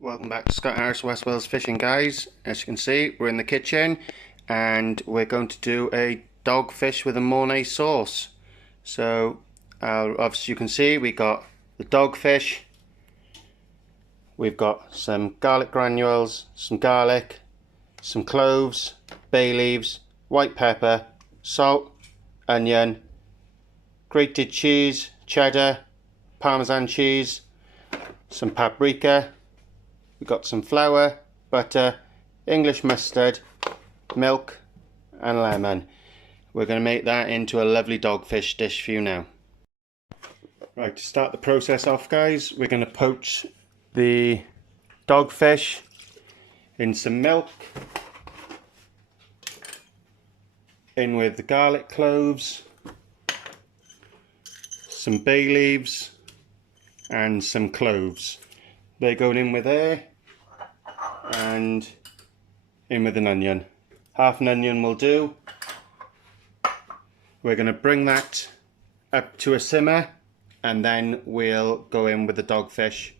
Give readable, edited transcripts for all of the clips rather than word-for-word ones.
Welcome back to Scott Harris West Wales Fishing, guys. As you can see, we're in the kitchen and we're going to do a dogfish with a mornay sauce. So obviously you can see we got the dogfish, we've got some garlic granules, some garlic, some cloves, bay leaves, white pepper, salt, onion, grated cheese, cheddar, parmesan cheese, some paprika. We've got some flour, butter, English mustard, milk and lemon. We're going to make that into a lovely dogfish dish for you now. Right, to start the process off, guys, we're going to poach the dogfish in some milk, in with the garlic cloves, some bay leaves and some cloves. They're going in with there, and in with an onion. Half an onion will do. We're going to bring that up to a simmer and then we'll go in with the dogfish.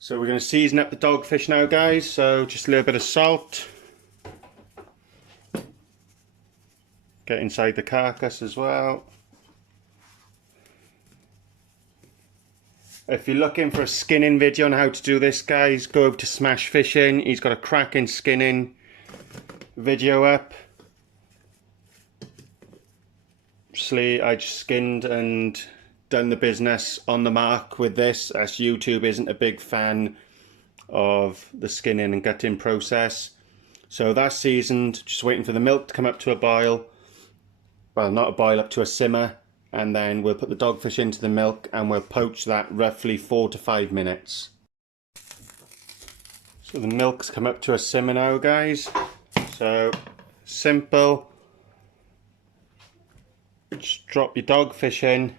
So we're going to season up the dogfish now, guys. So just a little bit of salt. Get inside the carcass as well. If you're looking for a skinning video on how to do this, guys, go over to Smash Fishing. He's got a cracking skinning video up. Obviously, I just skinned and done the business on the mark with this, as YouTube isn't a big fan of the skinning and gutting process. So that's seasoned, just waiting for the milk to come up to a boil. Well, not a boil, up to a simmer. And then we'll put the dogfish into the milk and we'll poach that roughly 4 to 5 minutes. So the milk's come up to a simmer now, guys. So simple. Just drop your dogfish in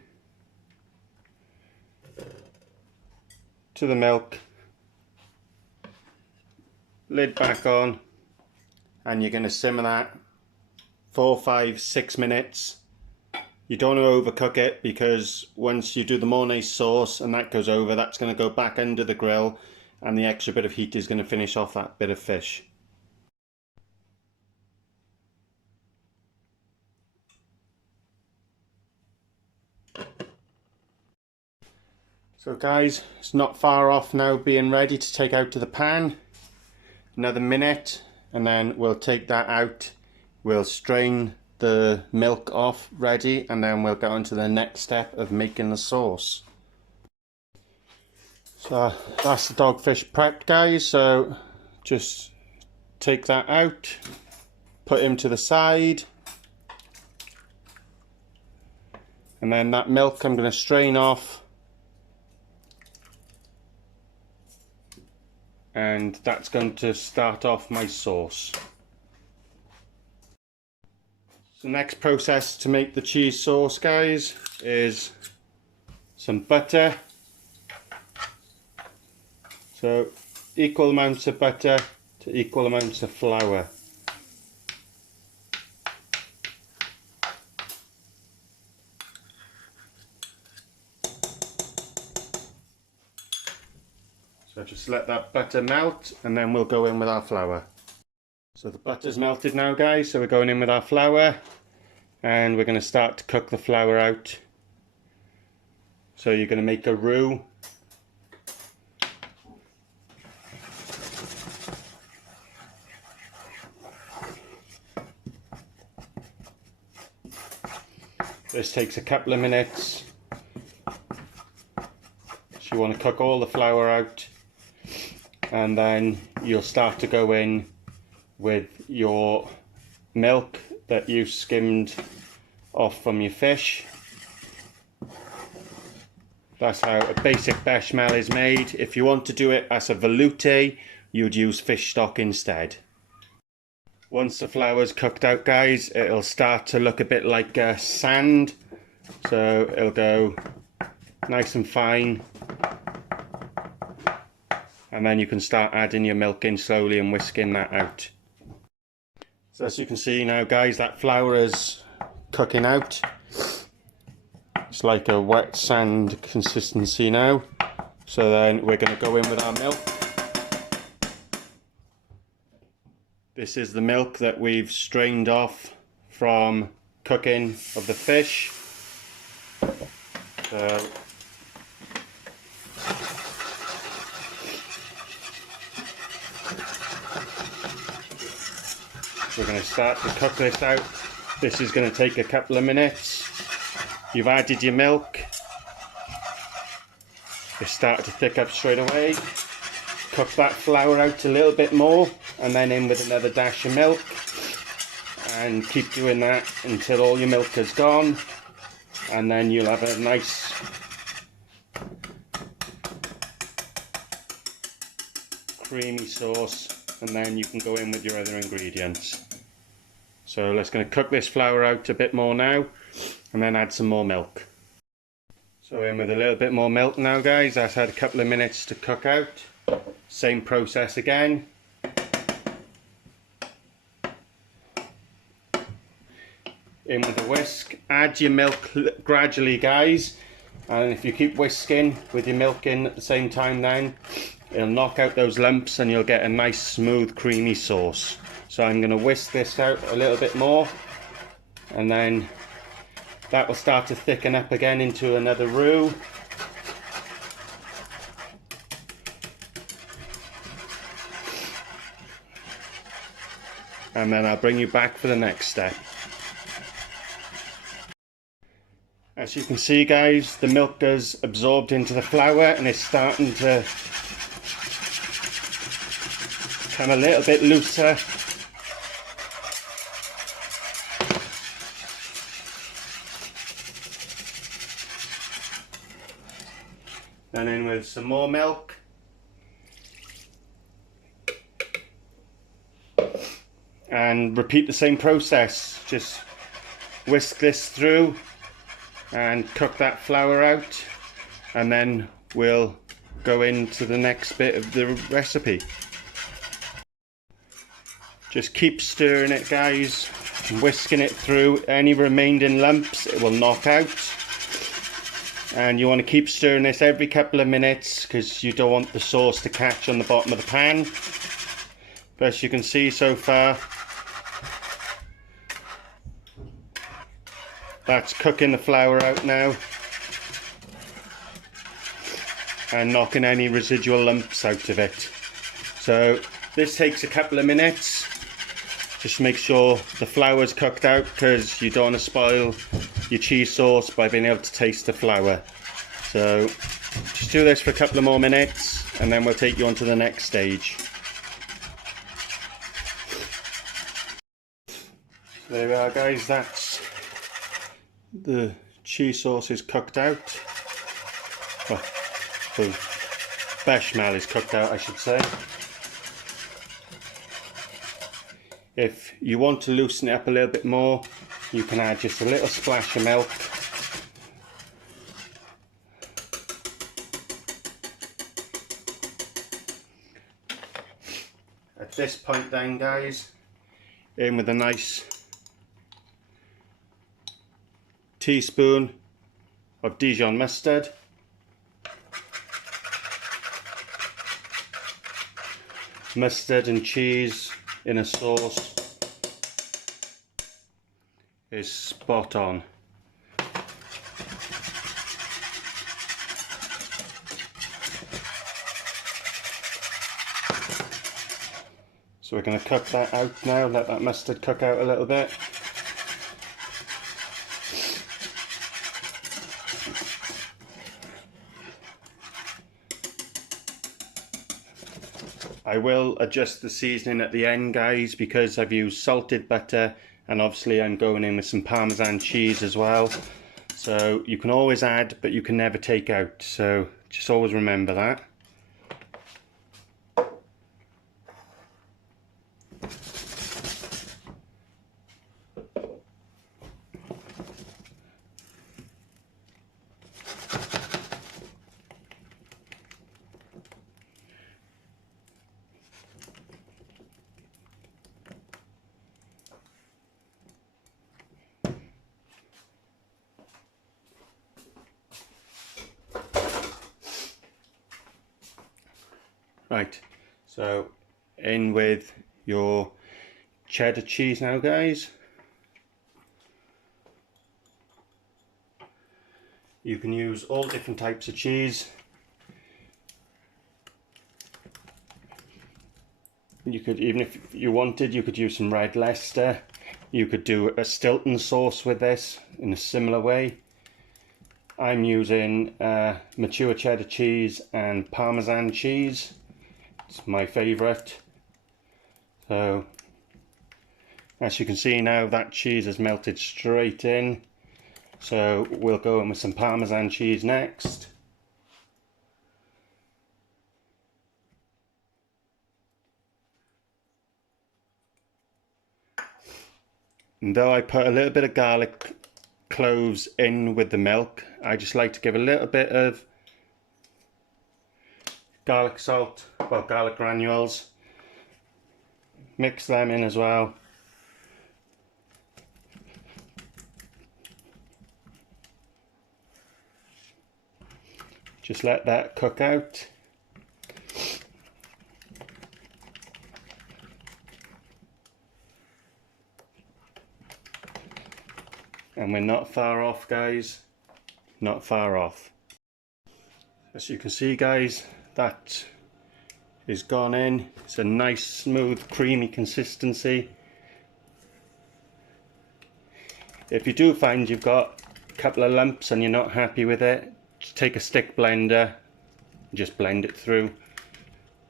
to the milk, lid back on, and you're going to simmer that 4, 5, 6 minutes. You don't want to overcook it, because once you do the mornay sauce and that goes over, that's going to go back under the grill and the extra bit of heat is going to finish off that bit of fish. So guys, it's not far off now being ready to take out to the pan. Another minute and then we'll take that out. We'll strain the milk off ready and then we'll get on to the next step of making the sauce. So that's the dogfish prepped, guys. So just take that out, put him to the side, and then that milk I'm going to strain off, and that's going to start off my sauce. The next process to make the cheese sauce, guys, is some butter. So equal amounts of butter to equal amounts of flour. So just let that butter melt and then we'll go in with our flour. So the butter's melted now, guys, so we're going in with our flour and we're going to start to cook the flour out. So you're going to make a roux. This takes a couple of minutes. So you want to cook all the flour out and then you'll start to go in with your milk that you skimmed off from your fish. That's how a basic bechamel is made. If you want to do it as a velouté, you'd use fish stock instead. Once the flour's cooked out, guys, it'll start to look a bit like sand. So it'll go nice and fine. And then you can start adding your milk in slowly and whisking that out. So as you can see now, guys, that flour is cooking out. It's like a wet sand consistency now. So then we're going to go in with our milk. This is the milk that we've strained off from cooking of the fish. So we're going to start to cook this out. This is going to take a couple of minutes. You've added your milk. It's started to thick up straight away. Cook that flour out a little bit more and then in with another dash of milk. And keep doing that until all your milk is gone. And then you'll have a nice creamy sauce, and then you can go in with your other ingredients. So let's going to cook this flour out a bit more now and then add some more milk. So in with a little bit more milk now, guys. That's had a couple of minutes to cook out. Same process again. In with the whisk. Add your milk gradually, guys, and if you keep whisking with your milk in at the same time, then it'll knock out those lumps and you'll get a nice smooth creamy sauce. So I'm going to whisk this out a little bit more, and then that will start to thicken up again into another roux. And then I'll bring you back for the next step. As you can see, guys, the milk has absorbed into the flour and it's starting to become a little bit looser. Then in with some more milk. And repeat the same process. Just whisk this through and cook that flour out, and then we'll go into the next bit of the recipe. Just keep stirring it, guys, whisking it through. Any remaining lumps it will knock out, and you want to keep stirring this every couple of minutes because you don't want the sauce to catch on the bottom of the pan. But as you can see so far, that's cooking the flour out now and knocking any residual lumps out of it. So this takes a couple of minutes. Just make sure the flour's cooked out because you don't want to spoil your cheese sauce by being able to taste the flour. So just do this for a couple of more minutes and then we'll take you on to the next stage. There we are, guys, that's the cheese sauce is cooked out. Well, the bechamel is cooked out, I should say. If you want to loosen it up a little bit more, you can add just a little splash of milk. At this point then, guys, in with a nice teaspoon of Dijon mustard. Mustard and cheese in a sauce is spot on. So we're going to cook that out now, let that mustard cook out a little bit. I will adjust the seasoning at the end, guys, because I've used salted butter and obviously I'm going in with some Parmesan cheese as well. So you can always add, but you can never take out. So just always remember that. Right, so in with your cheddar cheese now, guys. You can use all different types of cheese. You could, even if you wanted, you could use some red Leicester. You could do a Stilton sauce with this in a similar way. I'm using mature cheddar cheese and Parmesan cheese. It's my favourite. So as you can see now, that cheese has melted straight in. So we'll go in with some Parmesan cheese next. And though I put a little bit of garlic cloves in with the milk, I just like to give a little bit of garlic salt, well, garlic granules. Mix them in as well. Just let that cook out. And we're not far off, guys, not far off. As you can see, guys, that is gone in. It's a nice smooth creamy consistency. If you do find you've got a couple of lumps and you're not happy with it, just take a stick blender and just blend it through.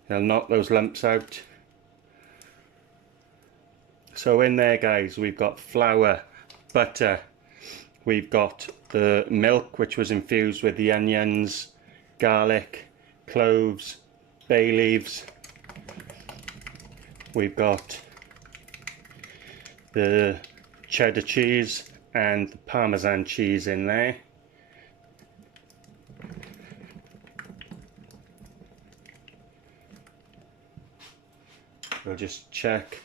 It'll knock those lumps out. So in there, guys, we've got flour, butter, we've got the milk, which was infused with the onions, garlic, cloves, bay leaves. We've got the cheddar cheese and the Parmesan cheese in there. We'll just check.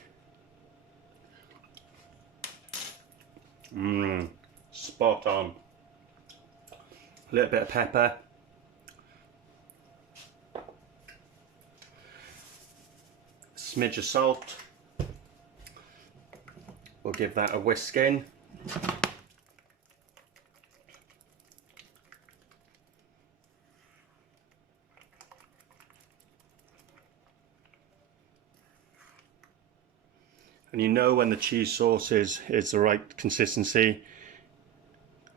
Spot on. A little bit of pepper. Smidge of salt. We'll give that a whisk in. And you know when the cheese sauce is the right consistency.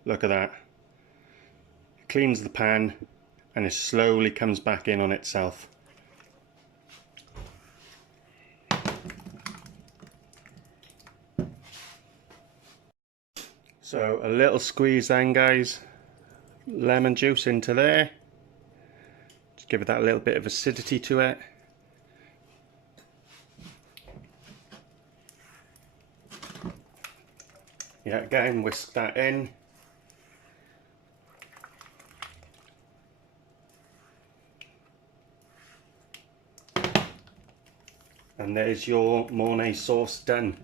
Look at that. It cleans the pan and it slowly comes back in on itself. So a little squeeze then, guys. Lemon juice into there. Just give it that little bit of acidity to it. Yeah, again, whisk that in. And there's your mornay sauce done.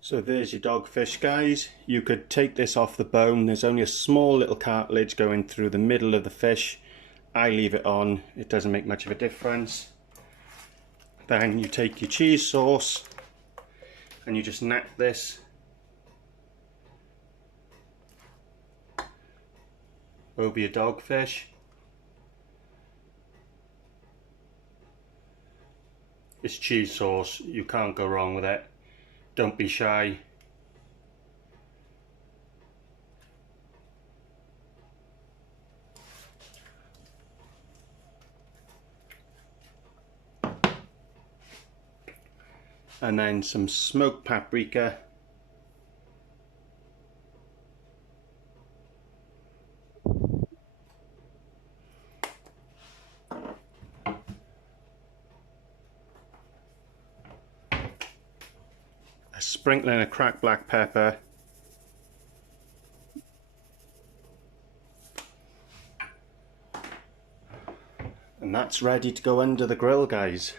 So there's your dogfish, guys. You could take this off the bone. There's only a small little cartilage going through the middle of the fish. I leave it on. It doesn't make much of a difference. Then you take your cheese sauce and you just nap this over your dogfish. It's cheese sauce, you can't go wrong with it. Don't be shy. And then some smoked paprika. A sprinkling of cracked black pepper. And that's ready to go under the grill, guys.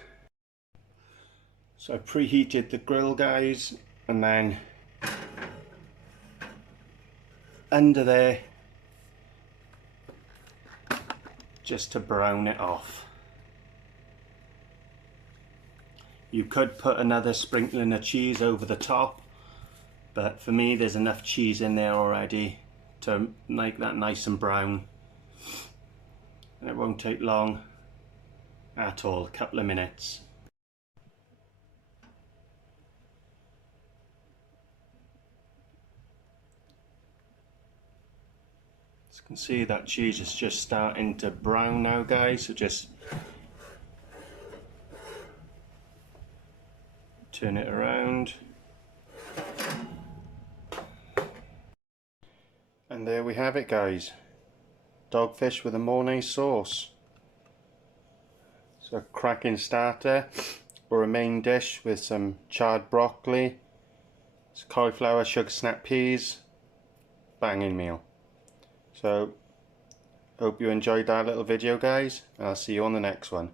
So I preheated the grill, guys, and then under there just to brown it off. You could put another sprinkling of cheese over the top, but for me there's enough cheese in there already to make that nice and brown. And it won't take long at all, a couple of minutes. As you can see, that cheese is just starting to brown now, guys, so just turn it around. And there we have it, guys. Dogfish with a mornay sauce. So a cracking starter or a main dish with some charred broccoli, cauliflower, sugar snap peas. Banging meal. So hope you enjoyed that little video, guys. I'll see you on the next one.